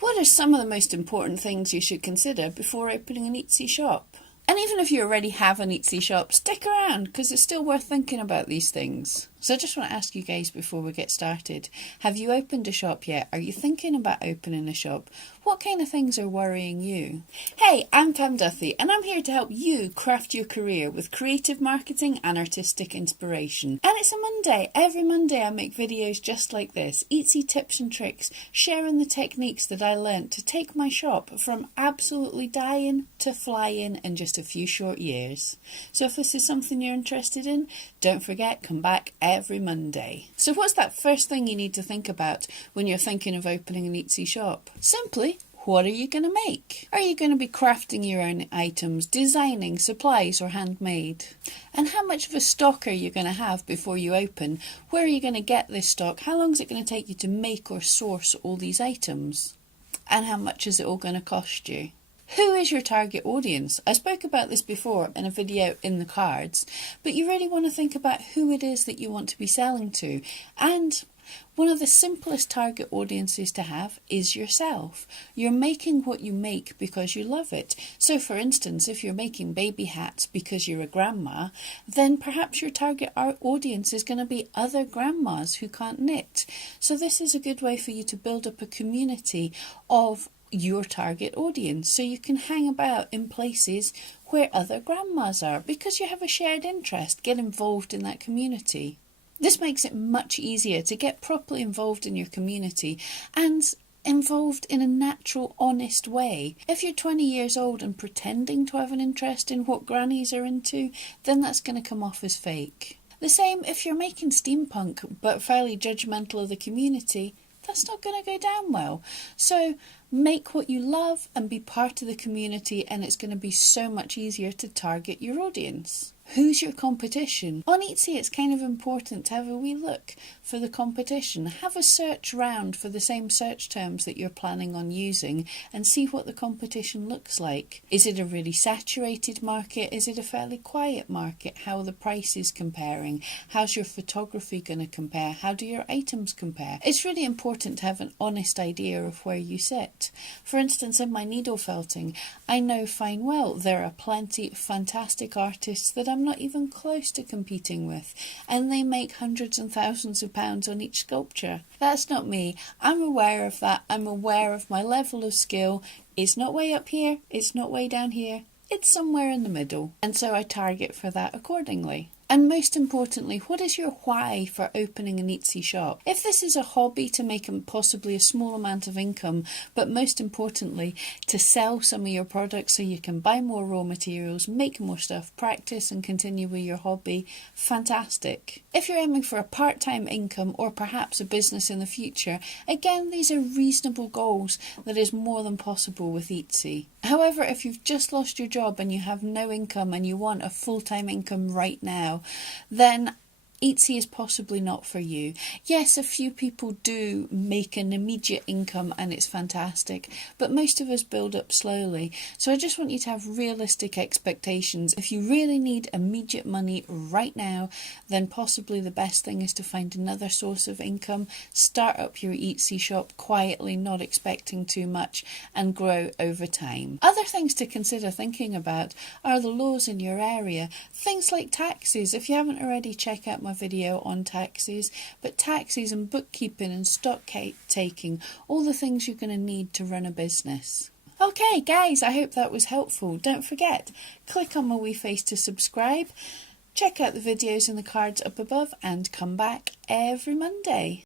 What are some of the most important things you should consider before opening an Etsy shop? And even if you already have an Etsy shop, stick around because it's still worth thinking about these things. So I just want to ask you guys before we get started, have you opened a shop yet? Are you thinking about opening a shop? What kind of things are worrying you? Hey, I'm Duthie and I'm here to help you craft your career with creative marketing and artistic inspiration. And it's a Monday. Every Monday I make videos just like this, Etsy tips and tricks, sharing the techniques that I learnt to take my shop from absolutely dying to flying in just a few short years. So if this is something you're interested in, don't forget, come back every Monday. So what's that first thing you need to think about when you're thinking of opening an Etsy shop? Simply, what are you going to make? Are you going to be crafting your own items, designing supplies or handmade? And how much of a stock are you going to have before you open? Where are you going to get this stock? How long is it going to take you to make or source all these items? And how much is it all going to cost you? Who is your target audience? I spoke about this before in a video in the cards, but you really want to think about who it is that you want to be selling to. And one of the simplest target audiences to have is yourself. You're making what you make because you love it. So for instance, if you're making baby hats because you're a grandma, then perhaps your target audience is going to be other grandmas who can't knit. So this is a good way for you to build up a community of your target audience, so you can hang about in places where other grandmas are because you have a shared interest. Get involved in that community. This makes it much easier to get properly involved in your community and involved in a natural, honest way. If you're 20 years old and pretending to have an interest in what grannies are into, then that's going to come off as fake. The same if you're making steampunk but fairly judgmental of the community, that's not going to go down well. So make what you love and be part of the community, and it's going to be so much easier to target your audience. Who's your competition? On Etsy, it's kind of important to have a wee look for the competition. Have a search round for the same search terms that you're planning on using and see what the competition looks like. Is it a really saturated market? Is it a fairly quiet market? How are the prices comparing? How's your photography going to compare? How do your items compare? It's really important to have an honest idea of where you sit. For instance, in my needle felting, I know fine well there are plenty of fantastic artists that I'm not even close to competing with, and they make hundreds and thousands of pounds on each sculpture. That's not me. I'm aware of that. I'm aware of my level of skill. It's not way up here, it's not way down here, it's somewhere in the middle, and so I target for that accordingly. And most importantly, what is your why for opening an Etsy shop? If this is a hobby to make possibly a small amount of income, but most importantly, to sell some of your products so you can buy more raw materials, make more stuff, practice and continue with your hobby, fantastic. If you're aiming for a part-time income or perhaps a business in the future, again, these are reasonable goals that is more than possible with Etsy. However, if you've just lost your job and you have no income and you want a full-time income right now, then Etsy is possibly not for you. Yes, a few people do make an immediate income and it's fantastic, but most of us build up slowly. So I just want you to have realistic expectations. If you really need immediate money right now, then possibly the best thing is to find another source of income, start up your Etsy shop quietly, not expecting too much, and grow over time. Other things to consider thinking about are the laws in your area. Things like taxes. If you haven't already, check out my video on taxes, but taxes and bookkeeping and stock taking, all the things you're going to need to run a business. Okay guys, I hope that was helpful. Don't forget, click on my wee face to subscribe, check out the videos in the cards up above, and come back every Monday.